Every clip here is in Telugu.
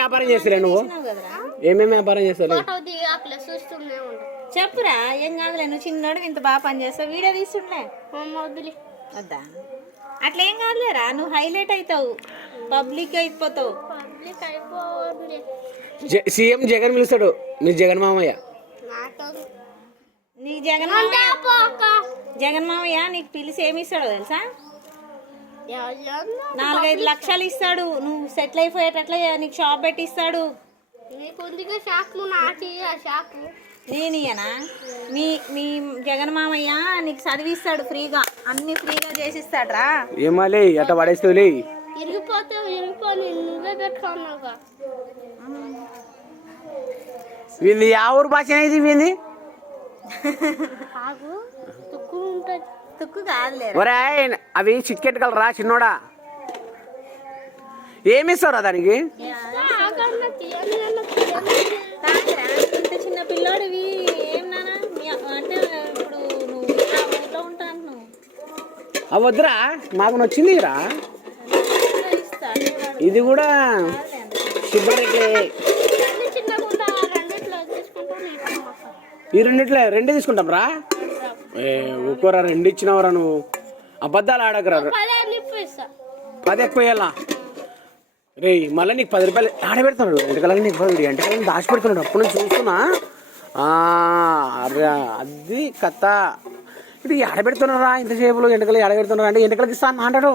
వ్యాపారం చేస్తారా నువ్వు? ఏమేమి వ్యాపారం చేస్తావు? చెప్పురా, ఏం కాదులే. నువ్వు చిన్నోడు ఇంత బాగా పని చేస్తావు. వీడియో తీస్తుండే వద్దా? అట్లా ఏం కాదులేరా, నువ్వు హైలైట్ అవుతావు, పబ్లిక్ అయిపోతావు. సీఎం జగన్ పిలుస్తాడు, నీ జగన్ మామయ్య. నీ జగన్ మామయ్య నీకు పిలిచి ఏమి ఇస్తాడో తెలుసా? 4-5 లక్షలు ఇస్తాడు. నువ్వు సెటిల్ అయిపోయేటట్లా నీకు షాప్ పెట్టిస్తాడు. నేనియనా? మీ జగన్ మామయ్య నీకు చదివిస్తాడు ఫ్రీగా, అన్ని ఫ్రీగా చేసిస్తాడు రా. ఏమాలే అట్లా పడేస్తూలే. వీళ్ళు యా ఊరు భాష అనేది వీంది? తుక్కు కాదులే. ఒరే అవి చికెట్ కలరా చిన్నోడా? ఏమి ఇస్తారా దానికి? ఇంత చిన్న పిల్లోడివి ఏం నానా అంటే ఇప్పుడు నువ్వు ఊళ్ళో ఉంటా అంటున్నావు. అవద్దురా, మాకు నచ్చిందిరా. ఇది కూడా ఈ రెండిట్లో 2 తీసుకుంటాం రా. ఒక్కోరా 2 ఇచ్చినవరా నువ్వు. అబద్ధాలు ఆడకరా. 10 ఎక్కువ ఇవ్వాలా రే? మళ్ళీ నీకు 10 రూపాయలు ఆడబెడుతున్నాడు. ఎంటకాలని నీకు ఎంటకాలని దాచిపెడుతున్నాడు. అప్పుడు నేను చూస్తున్నా. అది కథ. ఇది ఆడబెడుతున్నారా ఇంతసేపులో? ఎంటకలు ఆడబెడుతున్నారా అంటే ఎంటకలకి ఇస్తాను అంటాడు.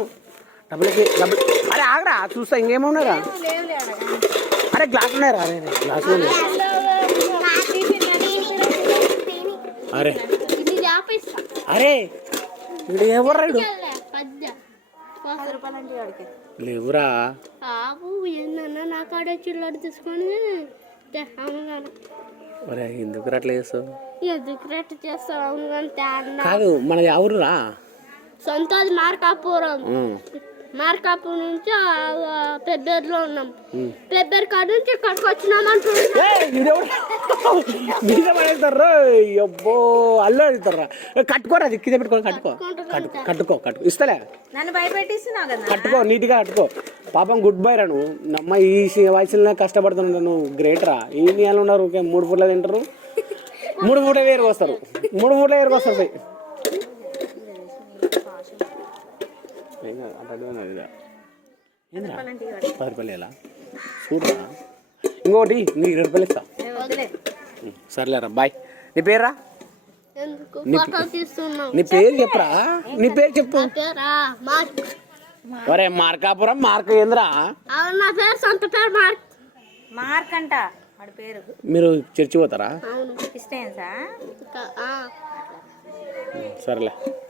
డబ్బులకి డబ్బులు. అరే ఆగరా, చూస్తా ఇంకేమున్నారా? అరే గ్లాసులు ఉన్నాయరా? అరే గ్లాసులు ఉన్నాయి. అరే అరే ఇప్పుడు ఎవరు లేవురా? ఒరే ఎందుకు అట్లా చేస్తావు? కాదు మనది ఎవరురా? సొంత మార్కాపురం. మార్కాపురం నుంచి పెబ్బేరులో ఉన్నాం. పెబ్బేరు కాడ నుంచి ఇక్కడికి వచ్చినామంటారా? అబ్బో అల్లు అడుగుతారా? కట్టుకోరా, కింద పెట్టుకో. కట్టుకో ఇస్తలే. నన్ను భయపెట్టిస్తున్నావు కదా. కట్టుకో, నీట్గా కట్టుకో. పాపం గుడ్ బై రా నువ్వు. నమ్మ ఈ వయసులోనే కష్టపడుతున్నావు నువ్వు. గ్రేట్ రా. ఈ నెలలు ఉన్నారు 3 పూటలు తింటారు, 3 పూటలు వేరుకు వస్తారు. 3 పూటలు వేరుకు వస్తుంది. ఏంద్రా 10 రూపాయలు ఎలా చూడరా? ఇంకోటి నీకు 20 రూపాయలు ఇస్తా. సర్లేరా బాయ్. నీ పేరురా? నీ పేరు చెప్పురా. నీ పేరు చెప్పు. ఒరే మార్కాపురం మార్క్ ఏంద్రా? మార్క్ అంట వాడి పేరు. మీరు చర్చి పోతారా? క్రిస్టియన్సా? సరేలే.